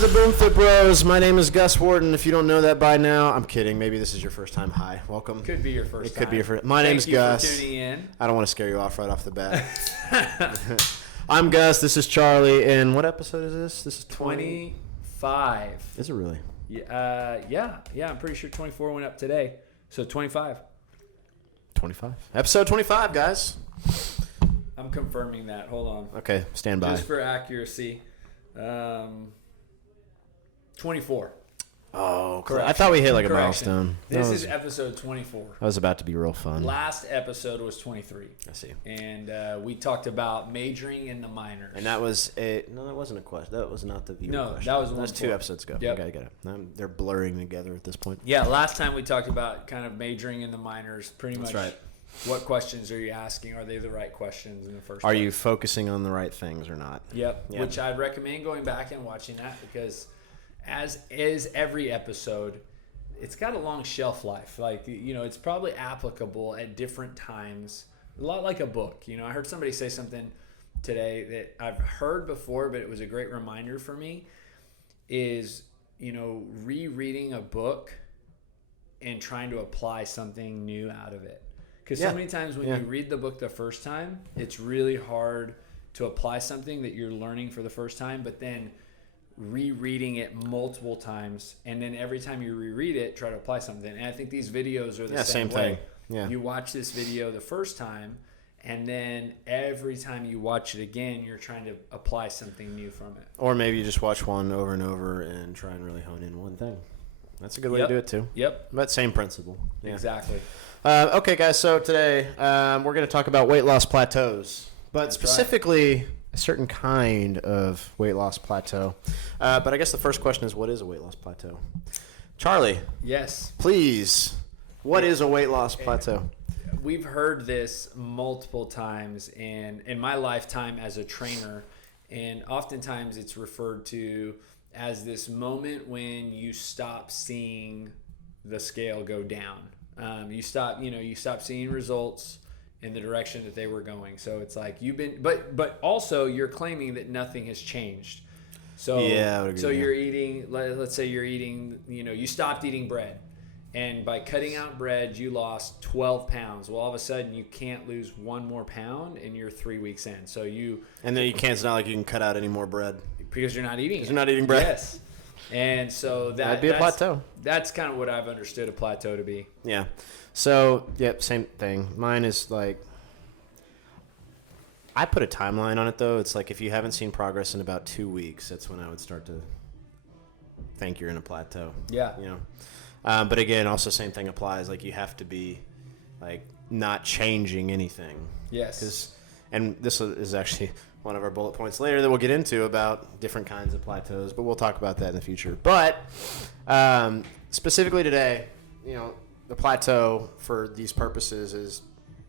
to the BoomFit Bros. My name is Gus Wharton. If you don't know that by now, I'm kidding. Maybe this is your first time. Hi, welcome. Could be your first time. It could be your first. My name's Gus. Thank you for tuning in. I don't want to scare you off right off the bat. I'm Gus. This is Charlie. And what episode is this? This is 25. Is it really? Yeah. I'm pretty sure 24 went up today. So 25. 25. Episode 25, guys. I'm confirming that. Hold on. Okay, stand by. Just for accuracy. 24. Oh, correct. I thought we hit like a Correction. milestone. This is episode 24. That was about to be real fun. Last episode was 23. I see. And we talked about majoring in the minors. And that was no, that wasn't a question. That was not the viewer question. That was one. That was 2 episodes ago. Yep. Okay, I get it. They're blurring together at this point. Yeah, last time we talked about kind of majoring in the minors. Pretty much. That's right. What questions are you asking? Are they the right questions in the first Are place? you focusing on the right things or not? Yep. Which I'd recommend going back and watching that because as is every episode, it's got a long shelf life. Like, it's probably applicable at different times. A lot like a book. I heard somebody say something today that I've heard before, but it was a great reminder for me is, rereading a book and trying to apply something new out of it. Because so many times when you read the book the first time, it's really hard to apply something that you're learning for the first time, but then rereading it multiple times, and then every time you reread it, try to apply something. And I think these videos are the same way. Thing. Yeah. You watch this video the first time, and then every time you watch it again, you're trying to apply something new from it. Or maybe you just watch one over and over and try and really hone in one thing. That's a good way to do it too. Yep. But same principle. Yeah. Exactly. Okay, guys. So today we're going to talk about weight loss plateaus, but That's specifically a certain kind of weight loss plateau. But I guess the first question is, what is a weight loss plateau? Charlie. Yes. Please. What is a weight loss plateau? We've heard this multiple times in my lifetime as a trainer, and oftentimes it's referred to as this moment when you stop seeing the scale go down. You stop seeing results in the direction that they were going. So it's like but also you're claiming that nothing has changed. So yeah, I would agree. So you're eating, let's say you're eating, you stopped eating bread. And by cutting out bread, you lost 12 pounds. Well, all of a sudden, you can't lose 1 more pound, and you're 3 weeks in. And then it's not like you can cut out any more bread. Because you're not eating it. Because you're not eating bread. Yes. And so that'd be a plateau. That's kind of what I've understood a plateau to be. Yeah. So, same thing. Mine is like, I put a timeline on it, though. It's like if you haven't seen progress in about 2 weeks, that's when I would start to think you're in a plateau. Yeah. But again, also same thing applies. Like you have to be like not changing anything. Yes. And this is actually one of our bullet points later that we'll get into about different kinds of plateaus, but we'll talk about that in the future. But specifically today, the plateau for these purposes is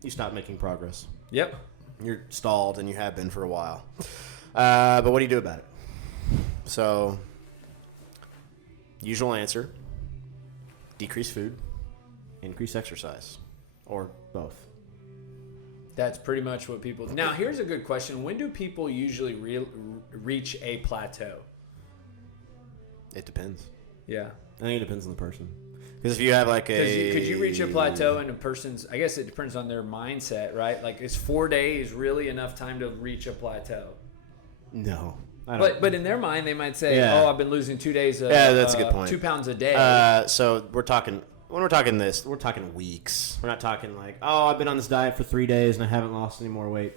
you stop making progress. Yep. You're stalled, and you have been for a while. But what do you do about it? So, usual answer, decrease food, increase exercise, or both. That's pretty much what people do. Now, here's a good question. When do people usually reach a plateau? It depends. Yeah. I think it depends on the person. Because if you have like could you reach a plateau in a person's, I guess it depends on their mindset, right? Like, is 4 days really enough time to reach a plateau? No. But in their mind, they might say, I've been losing 2 days. That's a good point. 2 pounds a day. So we're talking weeks. We're not talking like, I've been on this diet for 3 days and I haven't lost any more weight.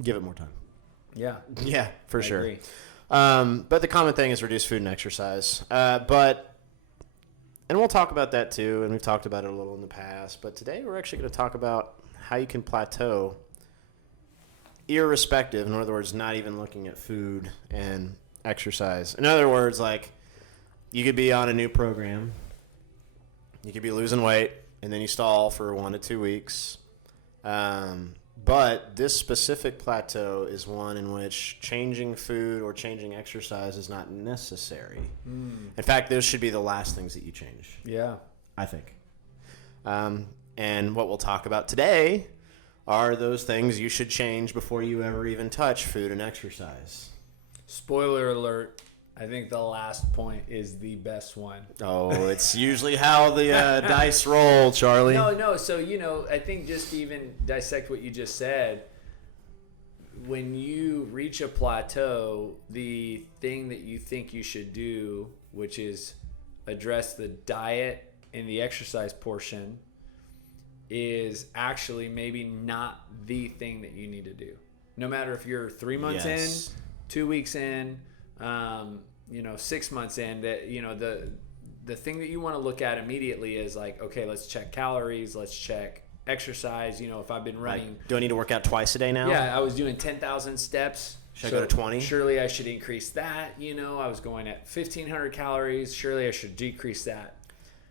Give it more time. Yeah. Yeah, for I sure. agree. But the common thing is reduce food and exercise. And we'll talk about that too, and we've talked about it a little in the past. But today we're actually going to talk about how you can plateau irrespective, in other words, not even looking at food and exercise. In other words, like you could be on a new program, you could be losing weight, and then you stall for 1 to 2 weeks. But this specific plateau is one in which changing food or changing exercise is not necessary. In fact, those should be the last things that you change. Yeah. I think. And what we'll talk about today are those things you should change before you ever even touch food and exercise. Spoiler alert, I think the last point is the best one. Oh, it's usually how the dice roll, Charlie. No. So, I think just to even dissect what you just said, when you reach a plateau, the thing that you think you should do, which is address the diet and the exercise portion, is actually maybe not the thing that you need to do. No matter if you're 3 months in, 2 weeks in, 6 months in, that the thing that you want to look at immediately is like, okay, let's check calories, let's check exercise. If I've been running, do I need to work out twice a day now? Yeah, I was doing 10,000 steps. Should I go to 20? Surely I should increase that. I was going at 1,500 calories. Surely I should decrease that.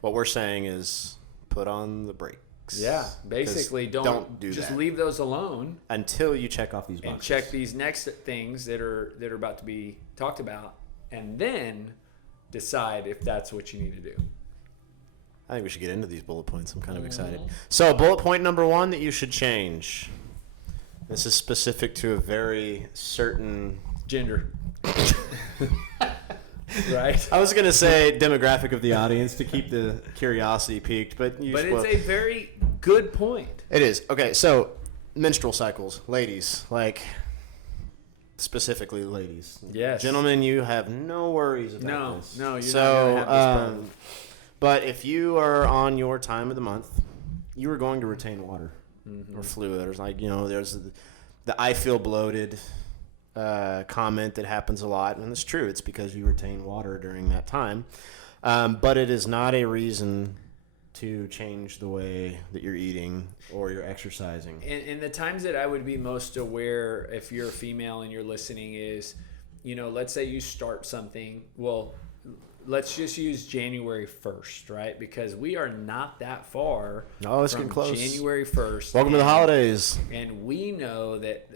What we're saying is put on the brakes. Yeah, basically don't do just leave those alone until you check off these boxes. And check these next things that are about to be talked about, and then decide if that's what you need to do. I think we should get into these bullet points. I'm kind of excited. So, bullet point number 1 that you should change. This is specific to a very certain gender. Right. I was going to say demographic of the audience to keep the curiosity piqued, but it's a very good point. It is. Okay, so menstrual cycles, ladies, specifically ladies. Yes. Gentlemen, you have no worries about this. No, you're not going to have this problem. But if you are on your time of the month, you are going to retain water or fluid. Or there's the I feel bloated comment that happens a lot, and it's true. It's because you retain water during that time. But it is not a reason to change the way that you're eating or you're exercising. And the times that I would be most aware, if you're a female and you're listening, is, let's say you start something. Well, let's just use January 1st, right? Because we are not that far it's from getting close. January 1st. Welcome to the holidays. And we know that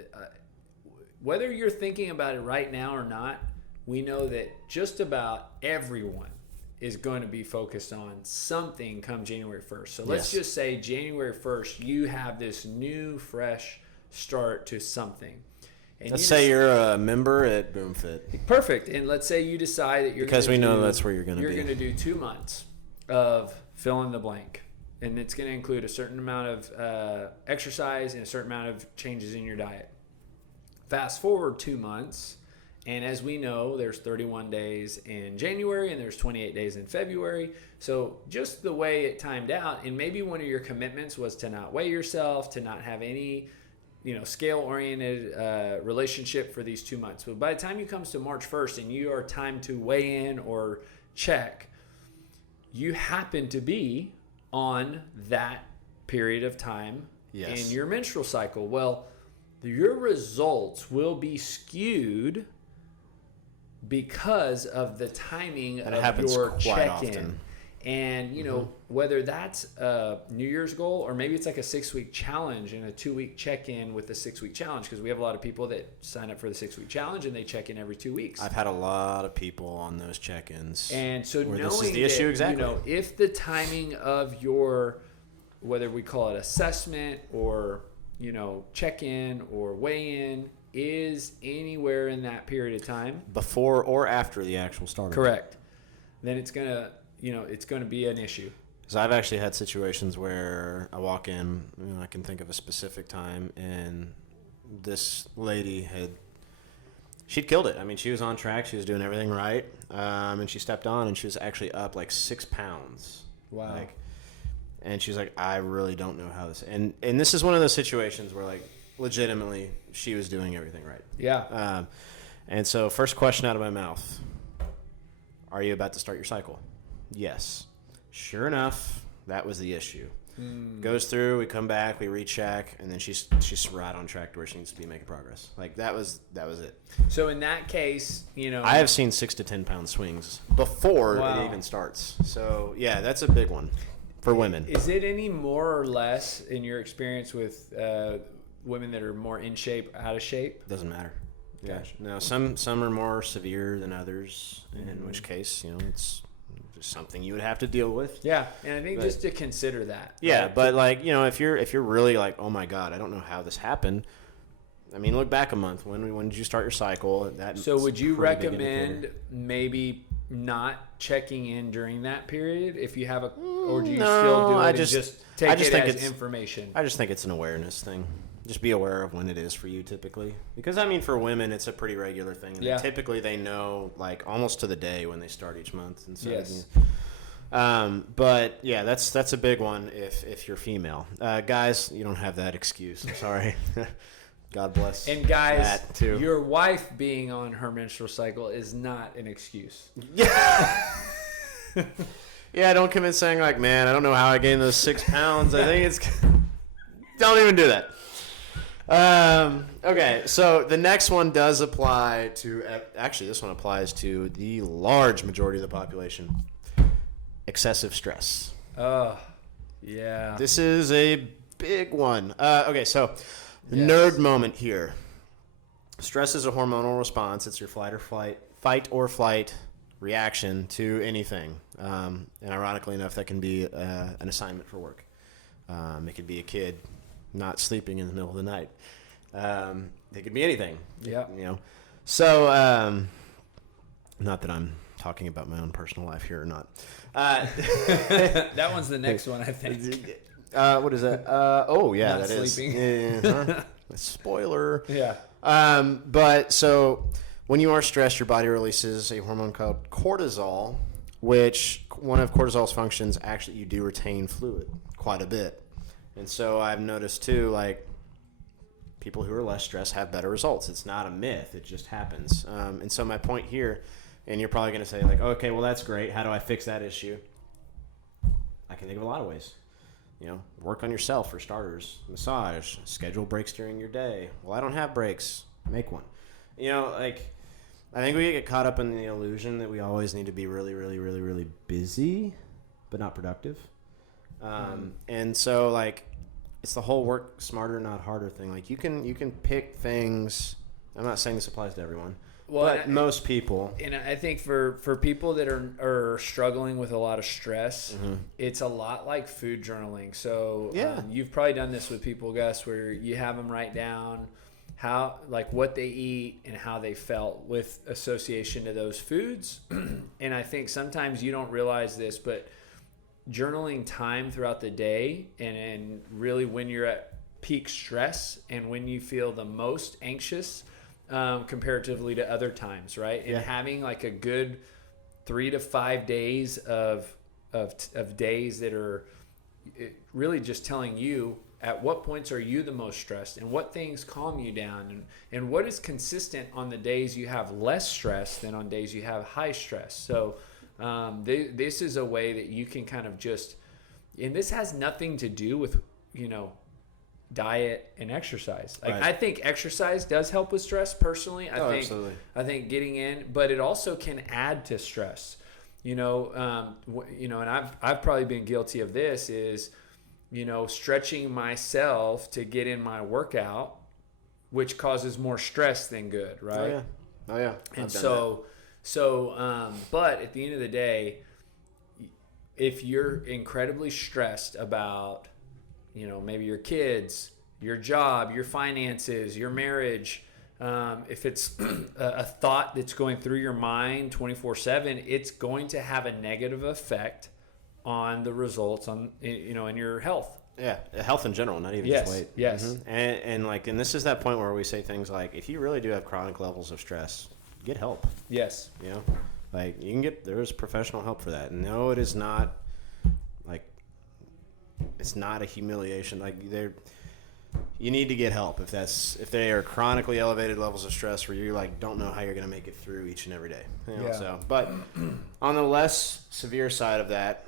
whether you're thinking about it right now or not, we know that just about everyone is going to be focused on something come January 1st. So let's just say January 1st, you have this new, fresh start to something. And let's say you're a member at BoomFit. Perfect. And let's say you decide that because we know that's where you're going to be. You're going to do 2 months of fill in the blank. And it's going to include a certain amount of exercise and a certain amount of changes in your diet. Fast forward 2 months, and as we know, there's 31 days in January and there's 28 days in February. So just the way it timed out, and maybe one of your commitments was to not weigh yourself, to not have any scale-oriented relationship for these 2 months. But by the time you comes to March 1st and you are timed to weigh in or check, you happen to be on that period of time in your menstrual cycle. Well, your results will be skewed because of the timing of your check-in. Often. And, whether that's a New Year's goal or maybe it's like a 6-week challenge and a 2-week check-in with the 6-week challenge, because we have a lot of people that sign up for the 6-week challenge and they check in every 2 weeks. I've had a lot of people on those check-ins. And so knowing this is the issue exactly. If the timing of your, whether we call it assessment or, check-in or weigh-in is anywhere in that period of time. Before or after the actual start. Correct. Then it's going to, it's going to be an issue. Because I've actually had situations where I walk in, I can think of a specific time, and this lady she'd killed it. I mean, she was on track. She was doing everything right. And she stepped on, and she was actually up 6 pounds. Wow. And she was like, I really don't know how this... And this is one of those situations where, legitimately, she was doing everything right. Yeah. And so, first question out of my mouth, are you about to start your cycle? Yes. Sure enough, that was the issue. Goes through, we come back, we recheck, and then she's right on track to where she needs to be making progress. That was it. So in that case, I have seen 6 to 10 pound swings before it even starts. So yeah, that's a big one for women. Is it any more or less in your experience with women that are more in shape, out of shape? Doesn't matter. Yeah. No, some are more severe than others, in which case, it's just something you would have to deal with. Yeah, and I think just to consider that. Yeah, right? But if you're really oh my God, I don't know how this happened, I mean, look back a month. When did you start your cycle? So would you recommend maybe not checking in during that period if you have or do you still do it and just take it as information? I just think it's an awareness thing. Just be aware of when it is for you typically. Because, I mean, for women, it's a pretty regular thing. And typically they know, like, almost to the day when they start each month. And so, yes. But, yeah, that's a big one if you're female. Guys, you don't have that excuse. I'm sorry. God bless. And guys, that too. Your wife being on her menstrual cycle is not an excuse. Yeah. Yeah, don't come in saying, like, man, I don't know how I gained those 6 pounds. I think it's... Don't even do that. Okay, so the next one does apply to, actually this one applies to the large majority of the population. Excessive stress. Oh, yeah. This is a big one. Okay, so the nerd moment here. Stress is a hormonal response. It's your fight or flight reaction to anything. And ironically enough, that can be an assignment for work. It could be a kid not sleeping in the middle of the night. It could be anything. Yeah. You know. So, not that I'm talking about my own personal life here or not. That one's the next one, I think. What is that? Oh yeah, not that sleeping. is. Yeah. Spoiler. Yeah. But so when you are stressed, your body releases a hormone called cortisol, which one of cortisol's functions actually you do retain fluid quite a bit. And so I've noticed too, like, people who are less stressed have better results. It's not a myth. It just happens. And so my point here, and you're probably going to say, like, okay, well, that's great. How do I fix that issue? I can think of a lot of ways. You know, work on yourself for starters. Massage. Schedule breaks during your day. Well, I don't have breaks. Make one. You know, like, I think we get caught up in the illusion that we always need to be really, really, really, really busy, but not productive. And so, like, it's the whole work smarter, not harder thing. Like, you can pick things. I'm not saying this applies to everyone, but most people. And I think for people that are struggling with a lot of stress, it's a lot like food journaling. So you've probably done this with people, Gus, where you have them write down how, like, what they eat and how they felt with association to those foods. And I think sometimes you don't realize this, but journaling time throughout the day and really when you're at peak stress and when you feel the most anxious comparatively to other times, right? And having like a good 3 to 5 days of days that are really just telling you at what points are you the most stressed and what things calm you down and what is consistent on the days you have less stress than on days you have high stress. So this is a way that you can kind of just, and this has nothing to do with, you know, diet and exercise. Like, right. I think exercise does help with stress personally. Absolutely. I think getting in, but it also can add to stress, you know, and I've probably been guilty of this is, you know, stretching myself to get in my workout, which causes more stress than good. Right. Oh yeah. And so, but at the end of the day, if you're incredibly stressed about, you know, maybe your kids, your job, your finances, your marriage, if it's a thought that's going through your mind 24/7, it's going to have a negative effect on the results on, you know, in your health. Yeah, health in general, not even just weight. Yes. Mm-hmm. And this is that point where we say things like, if you really do have chronic levels of stress, get help. Yes. You know, like, you can there's professional help for that. No, it is not, like, it's not a humiliation. Like, you need to get help if they are chronically elevated levels of stress where you, like, don't know how you're going to make it through each and every day. You know? So, but on the less severe side of that,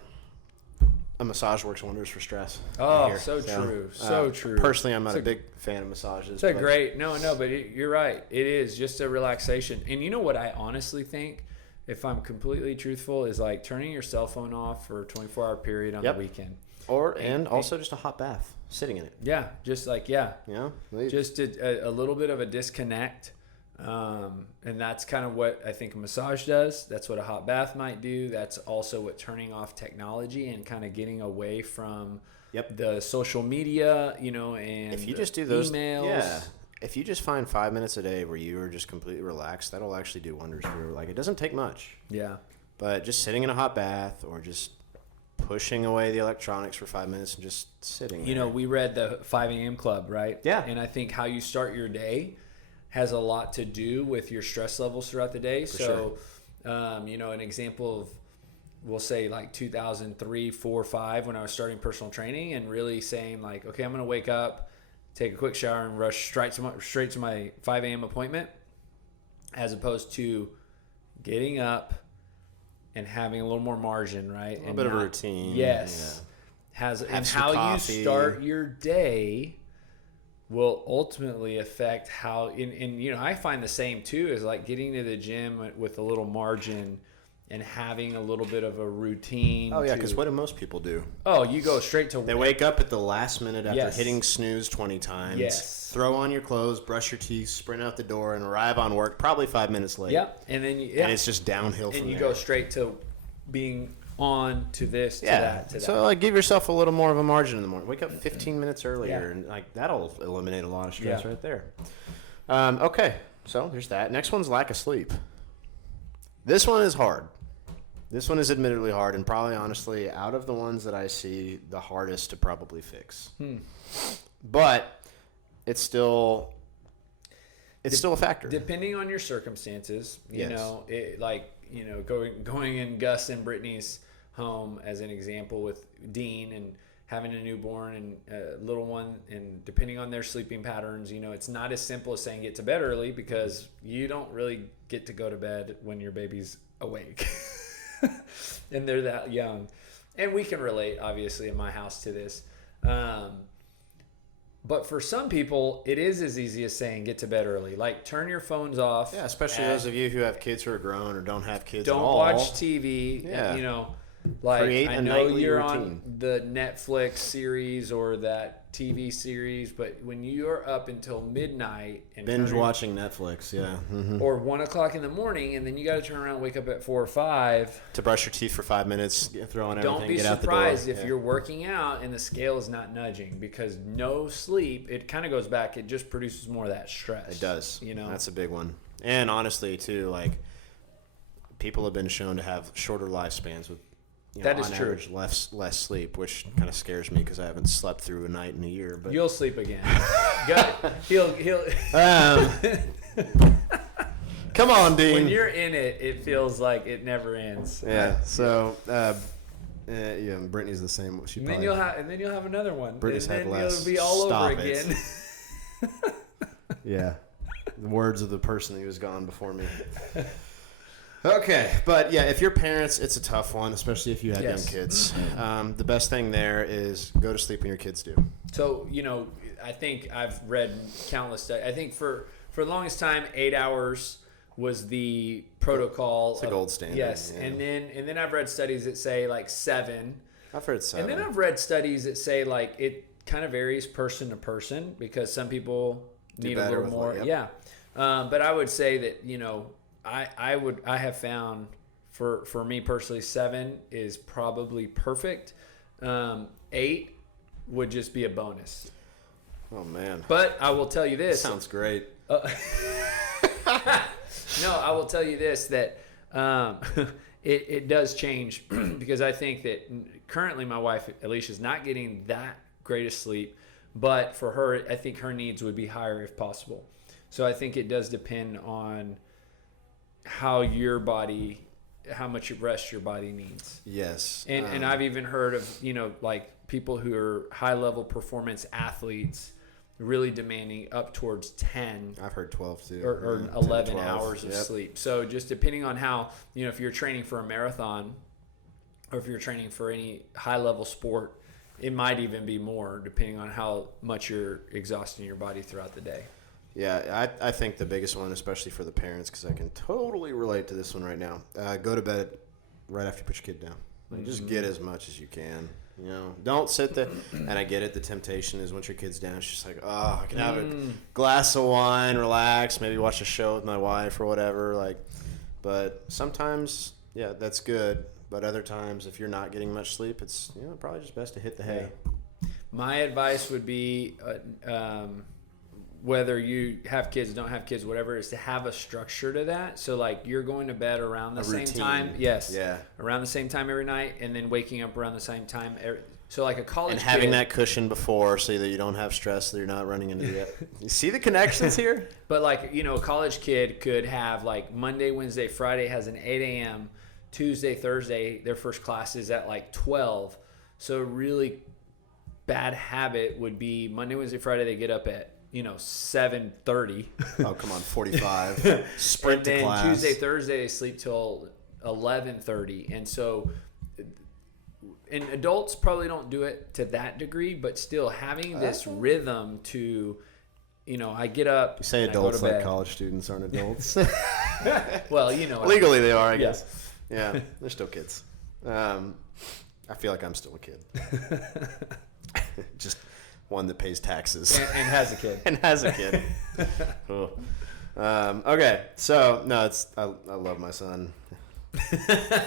a massage works wonders for stress. Oh, so true. So true. Personally, I'm not a big fan of massages. It's great. No, but you're right. It is just a relaxation. And you know what I honestly think, if I'm completely truthful, is like turning your cell phone off for a 24-hour period on the weekend. And also just a hot bath, sitting in it. Yeah, just like, yeah. You know? Just a little bit of a disconnect. And that's kind of what I think a massage does. That's what a hot bath might do. That's also what turning off technology and kind of getting away from the social media, you know, and if you just do those emails. if you just find 5 minutes a day where you are just completely relaxed, that'll actually do wonders for you. Like, it doesn't take much. Yeah. But just sitting in a hot bath or just pushing away the electronics for 5 minutes and just sitting there. You know, we read the 5 a.m. Club, right? Yeah. And I think how you start your day has a lot to do with your stress levels throughout the day. For sure. You know, an example of, we'll say like 2003, 4, 5, when I was starting personal training and really saying like, okay, I'm going to wake up, take a quick shower and rush straight to my 5 a.m. appointment, as opposed to getting up and having a little more margin, right? A little bit of a routine. Yes. Yeah. And how coffee. you start your day will ultimately affect how, and you know, I find the same too, is like getting to the gym with a little margin and having a little bit of a routine. Oh, yeah, because what do most people do? Oh, you go straight to work. They wake up at the last minute after Yes. hitting snooze 20 times, Yes. throw on your clothes, brush your teeth, sprint out the door, and arrive on work probably 5 minutes late. Yep. And then And it's just downhill from and you there. go straight to being on to this, to Yeah. that, to that. So, like, give yourself a little more of a margin in the morning. Wake up 15 minutes earlier, Yeah. and, like, that'll eliminate a lot of stress Yeah. right there. Okay, so there's that. Next one's lack of sleep. This one is hard. This one is admittedly hard, and probably, honestly, out of the ones that I see, the hardest to probably fix. But it's still a factor. Depending on your circumstances, you Yes. know, going in Gus and Brittany's home as an example with Dean and having a newborn and a little one, and depending on their sleeping patterns, you know, it's not as simple as saying get to bed early, because you don't really get to go to bed when your baby's awake and they're that young. And we can relate, obviously, in my house to this. But for some people, it is as easy as saying get to bed early. Like, turn your phones off. Yeah, especially those of you who have kids who are grown or don't have kids Don't at all. watch TV. Yeah. You know, like, Create I a know nightly you're routine. on the Netflix series or that TV series, but when you're up until midnight and Binge watching Netflix, yeah. Mm-hmm. or 1 o'clock in the morning, and then you got to turn around and wake up at 4 or 5. To brush your teeth for 5 minutes, throw on everything, Don't be get out the door. surprised if Yeah. you're working out and the scale is not nudging, because no sleep, it kind of goes back. It just produces more of that stress. It does. You know, That's a big one. And honestly, too, like, people have been shown to have shorter lifespans with, That is on true. average, less sleep, which kind of scares me because I haven't slept through a night in a year. But you'll sleep again. Good. He'll. Come on, Dean. When you're in it, it feels like it never ends. Yeah. So, yeah, Brittany's the same. She And then probably, you'll have another one. Brittany's and had then less. you'll be all Stop over it. again. Yeah. The words of the person who was gone before me. Okay, but yeah, if you're parents, it's a tough one, especially if you have Yes. young kids. The best thing there is go to sleep when your kids do. So, you know, I think I've read countless studies. I think for the longest time, 8 hours was the protocol. It's a gold standard. Yes, yeah. and then I've read studies that say like 7. I've heard 7. And then I've read studies that say like it kind of varies person to person, because some people Do need a better little with more. what- Yeah. But I would say that, you know, I have found for me personally, 7 is probably perfect. 8 would just be a bonus. Oh man, But I will tell you this. sounds great. No, I will tell you this, that it does change because I think that currently my wife, Alicia, is not getting that great of sleep. But for her, I think her needs would be higher if possible. So I think it does depend on how much rest your body needs. Yes. And I've even heard of, you know, like people who are high level performance athletes really demanding up towards 10 I've heard 12 too. or Yeah, 10 to 11 12. hours of Yep. sleep. So just depending on how, you know, if you're training for a marathon or if you're training for any high level sport, it might even be more depending on how much you're exhausting your body throughout the day. Yeah, I think the biggest one, especially for the parents, because I can totally relate to this one right now. Go to bed right after you put your kid down. Like, just get as much as you can. You know, don't sit there. And I get it. The temptation is once your kid's down, it's just like, oh, I can have a glass of wine, relax, maybe watch a show with my wife or whatever. Like, but sometimes, yeah, that's good. But other times, if you're not getting much sleep, it's probably just best to hit the hay. My advice would be whether you have kids, don't have kids, whatever, is to have a structure to that. So like you're going to bed around the same time. Yes. Yeah. Around the same time every night, and then waking up around the same time. So like a college and having kid, that cushion before so that you don't have stress that you're not running into the you see the connections here? But like, you know, a college kid could have like Monday, Wednesday, Friday has an 8 a.m. Tuesday, Thursday, their first class is at like 12. So a really bad habit would be Monday, Wednesday, Friday, they get up at, 7:30. Oh, come on, 45. Sprint and to then class. Tuesday, Thursday, they sleep till 11:30. And so, and adults probably don't do it to that degree, but still having this rhythm to, I get up. You say and adults I go to like bed. college students aren't adults. Well, legally they are, I guess. Yes. Yeah, they're still kids. I feel like I'm still a kid. Just one that pays taxes. And has a kid. And has a kid. Cool. Okay, so no, I love my son.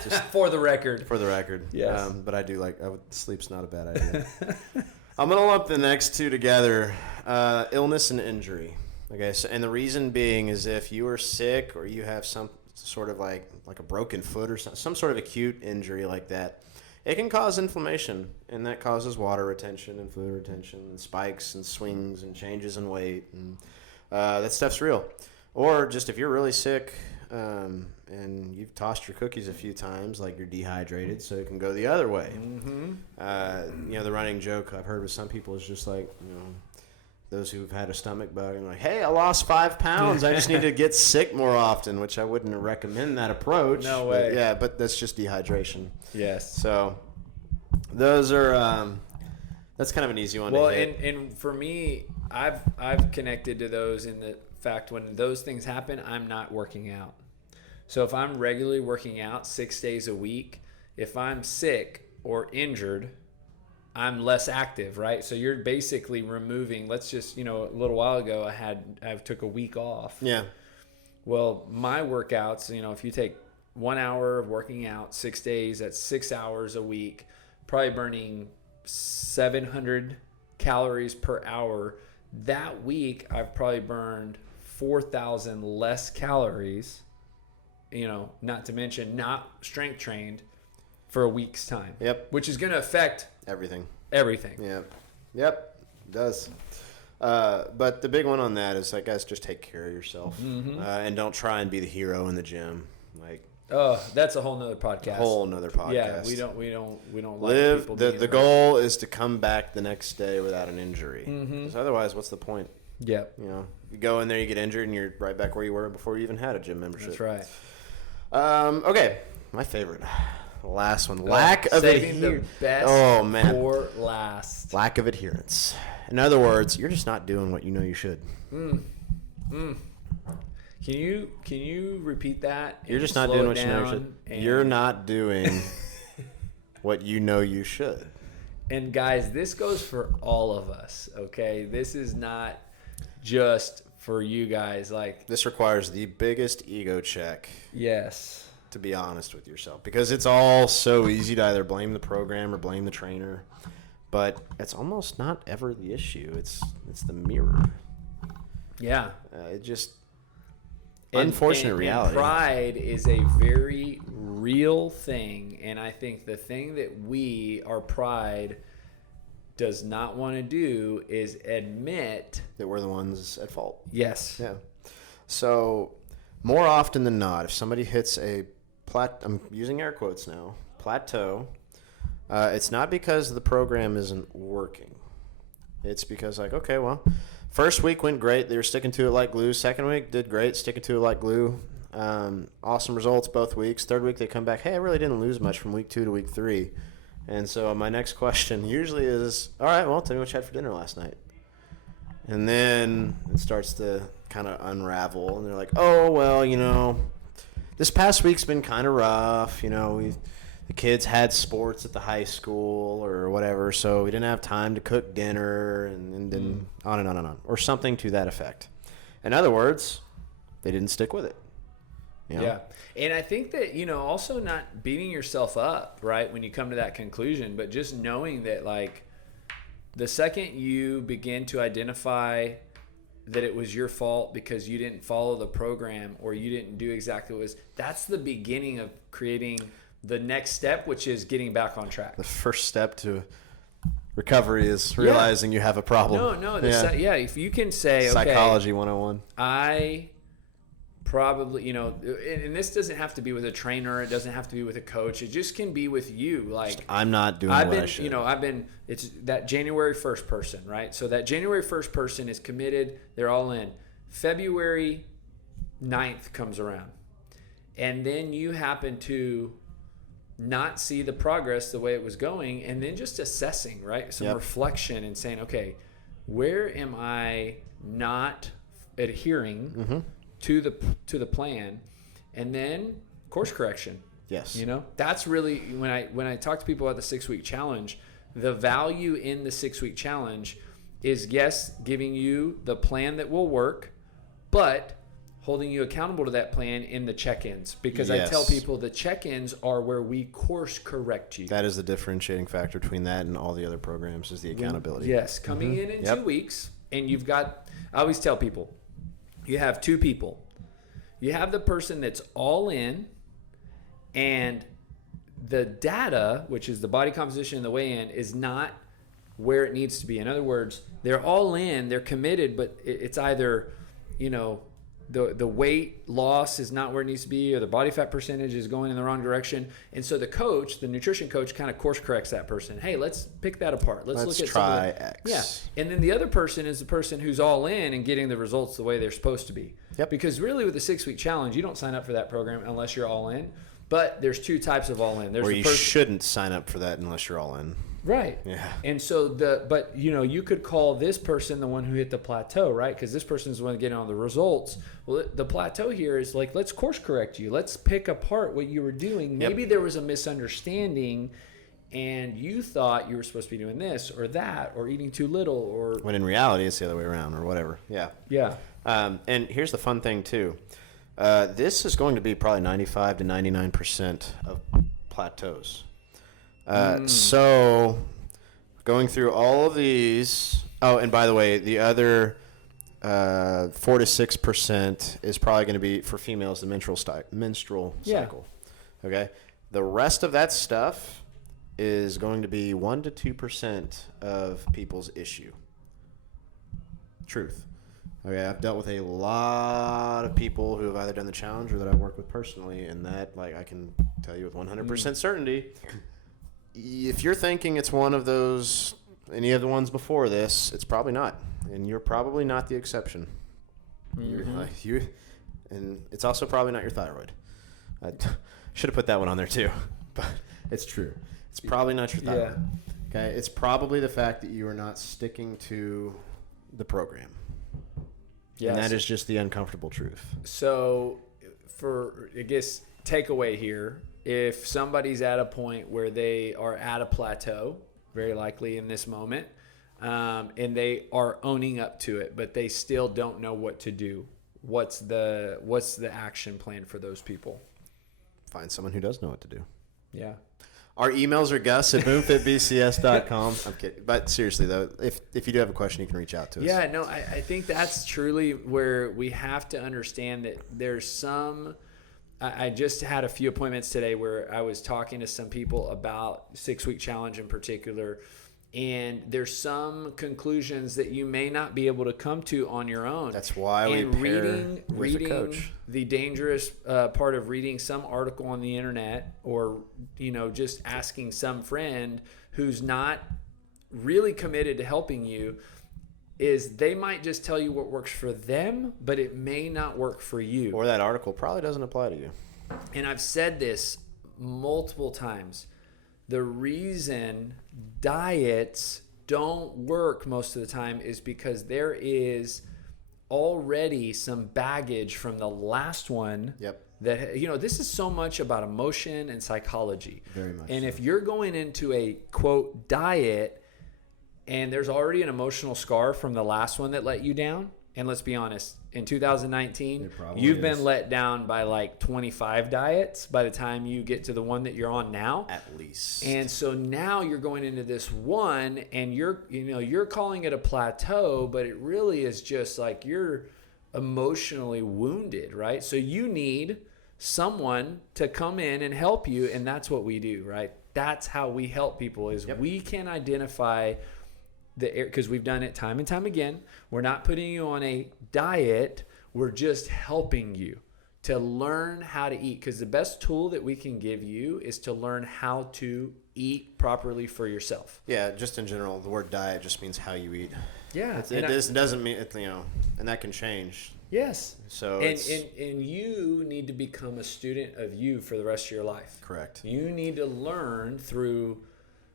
Just for the record. For the record. Yes. But I do sleep's not a bad idea. I'm gonna lump the next two together: illness and injury. Okay, so and the reason being is if you are sick or you have some sort of like a broken foot or some sort of acute injury like that, it can cause inflammation, and that causes water retention and fluid retention and spikes and swings and changes in weight, and that stuff's real. Or just if you're really sick and you've tossed your cookies a few times, like you're dehydrated, so it can go the other way. Mm-hmm. The running joke I've heard with some people is just like, those who've had a stomach bug and like, hey, I lost 5 pounds. I just need to get sick more often, which I wouldn't recommend that approach. No way. But that's just dehydration. Yes. So those are that's kind of an easy one to hit. And for me, I've connected to those in the fact when those things happen, I'm not working out. So if I'm regularly working out 6 days a week, if I'm sick or injured, I'm less active, right? So you're basically removing, let's just, a little while ago I took a week off. Yeah. Well, my workouts, if you take 1 hour of working out 6 days, that's 6 hours a week, probably burning 700 calories per hour. That week, I've probably burned 4,000 less calories, not to mention not strength trained for a week's time. Yep. Which is going to affect everything. Yep. It does. But the big one on that is, like, guys, just take care of yourself. Mm-hmm. And don't try and be the hero in the gym. Like, oh, that's a whole nother podcast. Yeah, we don't live. Like the goal is to come back the next day without an injury. Mm-hmm. Because otherwise, what's the point? Yeah. You go in there, you get injured, and you're right back where you were before you even had a gym membership. That's right. Okay, my favorite. The last one. Lack of saving the best for last. Lack of adherence. In other words, you're just not doing what you know you should. Can you repeat that? You're just not doing what you know you should. You're not doing what you know you should. And guys, this goes for all of us, okay? This is not just for you guys. Like, this requires the biggest ego check. Yes. To be honest with yourself, because it's all so easy to either blame the program or blame the trainer, but it's almost not ever the issue. It's the mirror. Yeah. It just unfortunate reality. And pride is a very real thing, and I think the thing that our pride does not want to do is admit that we're the ones at fault. Yes. Yeah. So more often than not, if somebody hits I'm using air quotes now, plateau, it's not because the program isn't working. It's because, like, okay, well, first week went great. They were sticking to it like glue. Second week did great, sticking to it like glue. Awesome results both weeks. Third week they come back, hey, I really didn't lose much from week 2 to week 3. And so my next question usually is, all right, well, tell me what you had for dinner last night. And then it starts to kind of unravel, and they're like, oh, well, this past week's been kind of rough. The kids had sports at the high school or whatever, so we didn't have time to cook dinner, and then on and on and on, or something to that effect. In other words, they didn't stick with it. Yeah. And I think that, also not beating yourself up, right, when you come to that conclusion, but just knowing that, like, the second you begin to identify that it was your fault because you didn't follow the program or you didn't do exactly what it was. That's the beginning of creating the next step, which is getting back on track. The first step to recovery is realizing you have a problem. If you can say, Psychology 101. I probably, and this doesn't have to be with a trainer. It doesn't have to be with a coach. It just can be with you. Like, I'm not doing what I should. It's that January 1st person, right? So that January 1st person is committed. They're all in. February 9th comes around. And then you happen to not see the progress the way it was going, and then just assessing, right? Some reflection and saying, okay, where am I not adhering to the plan? And then course correction. Yes. That's really when I talk to people about the 6-week challenge, the value in the 6-week challenge is, yes, giving you the plan that will work, but holding you accountable to that plan in the check-ins. Because I tell people the check-ins are where we course correct you. That is the differentiating factor between that and all the other programs, is the accountability. Yes, coming in 2 weeks, and you've got, I always tell people, you have 2 people. You have the person that's all in, and the data, which is the body composition and the weigh-in, is not where it needs to be. In other words, they're all in, they're committed, but it's either, the weight loss is not where it needs to be, or the body fat percentage is going in the wrong direction. And so the nutrition coach kind of course corrects that person. Hey, let's pick that apart. Let's look at try X. Yeah. And then the other person is the person who's all in and getting the results the way they're supposed to be. Yep. Because really with the 6-week challenge, you don't sign up for that program unless you're all in. But there's 2 types of all in. There's you shouldn't sign up for that unless you're all in. Right. Yeah. And so you could call this person the one who hit the plateau, right? Because this person's the one getting all the results. Well, the plateau here is like, let's course correct you. Let's pick apart what you were doing. Maybe there was a misunderstanding and you thought you were supposed to be doing this or that, or eating too little, or when in reality it's the other way around, or whatever. Yeah. Yeah. And here's the fun thing too. This is going to be probably 95 to 99% of plateaus. So going through all of these. Oh, and by the way, the other 4 to 6% is probably going to be for females, the menstrual cycle. Okay. The rest of that stuff is going to be 1 to 2% of people's issue. Truth. Okay, I've dealt with a lot of people who have either done the challenge or that I work with personally, and that, like, I can tell you with 100% certainty, if you're thinking it's one of those, any of the ones before this, it's probably not, and you're probably not the exception. And it's also probably not your thyroid. I should have put that one on there too, but it's true. It's probably not your thyroid. Yeah. Okay, it's probably the fact that you are not sticking to the program. Yes. And that is just the uncomfortable truth. So, for, I guess, takeaway here, if somebody's at a point where they are at a plateau, very likely in this moment, and they are owning up to it, but they still don't know what to do, what's the action plan for those people? Find someone who does know what to do. Yeah. Our emails are gus@boomfitbcs.com. I'm kidding. But seriously, though, if you do have a question, you can reach out to us. Yeah, no, I think that's truly where we have to understand that there's some – I just had a few appointments today where I was talking to some people about 6-week challenge in particular, and there's some conclusions that you may not be able to come to on your own. That's why we pair with a coach. The dangerous part of reading some article on the internet, or just asking some friend who's not really committed to helping you, is they might just tell you what works for them, but it may not work for you. Or that article probably doesn't apply to you. And I've said this multiple times. The reason diets don't work most of the time is because there is already some baggage from the last one. Yep. That, this is so much about emotion and psychology. Very much. And if you're going into a quote diet and there's already an emotional scar from the last one that let you down, And let's be honest, in 2019, probably you've is. been let down by like 25 diets by the time you get to the one that you're on now. At least. And so now you're going into this one, and you're calling it a plateau, but it really is just like you're emotionally wounded, right? So you need someone to come in and help you, and that's what we do, right? That's how we help people is we can identify because we've done it time and time again. We're not putting you on a diet. We're just helping you to learn how to eat, because the best tool that we can give you is to learn how to eat properly for yourself. Yeah, just in general, the word diet just means how you eat. Yeah. It doesn't mean, and that can change. Yes. So and you need to become a student of you for the rest of your life. Correct. You need to learn through,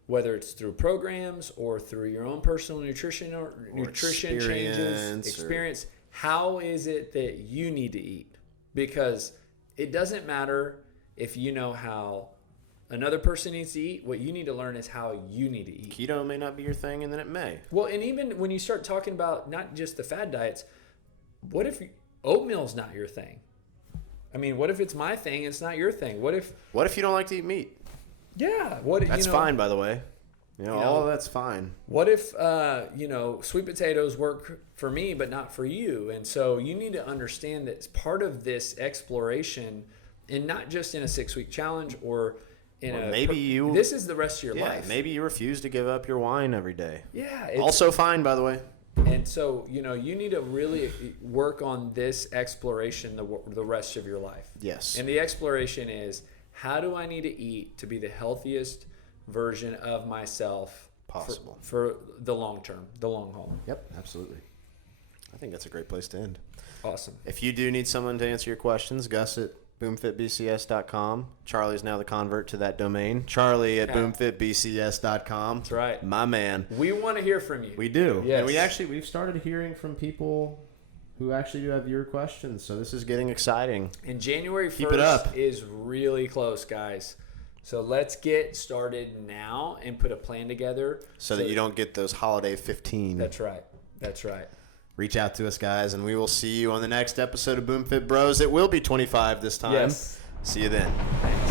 whether it's through programs or through your own personal nutrition or nutrition changes, experience. How is it that you need to eat? Because it doesn't matter if you know how another person needs to eat. What you need to learn is how you need to eat. Keto may not be your thing, and then it may. Well, and even when you start talking about not just the fad diets, what if oatmeal's not your thing? I mean, what if it's my thing, it's not your thing? What if you don't like to eat meat? Yeah. That's fine, by the way. All of that's fine. What if, sweet potatoes work for me, but not for you? And so you need to understand that it's part of this exploration, and not just in a 6-week challenge or this is the rest of your life. Maybe you refuse to give up your wine every day. Yeah. Also fine, by the way. And so, you need to really work on this exploration the rest of your life. Yes. And the exploration is, how do I need to eat to be the healthiest version of myself possible for the long term, the long haul? Yep, absolutely. I think that's a great place to end. Awesome. If you do need someone to answer your questions, Gus at boomfitbcs.com. Charlie's now the convert to that domain. Charlie at boomfitbcs.com. That's right. My man. We want to hear from you. We do. Yes. And we've started hearing from people who actually do have your questions, so this is getting exciting. And January 1st Keep it up. is really close, guys. So let's get started now and put a plan together. So that you don't get those holiday 15. That's right. That's right. Reach out to us, guys, and we will see you on the next episode of BoomFit Bros. It will be 25 this time. Yes. See you then. Thanks.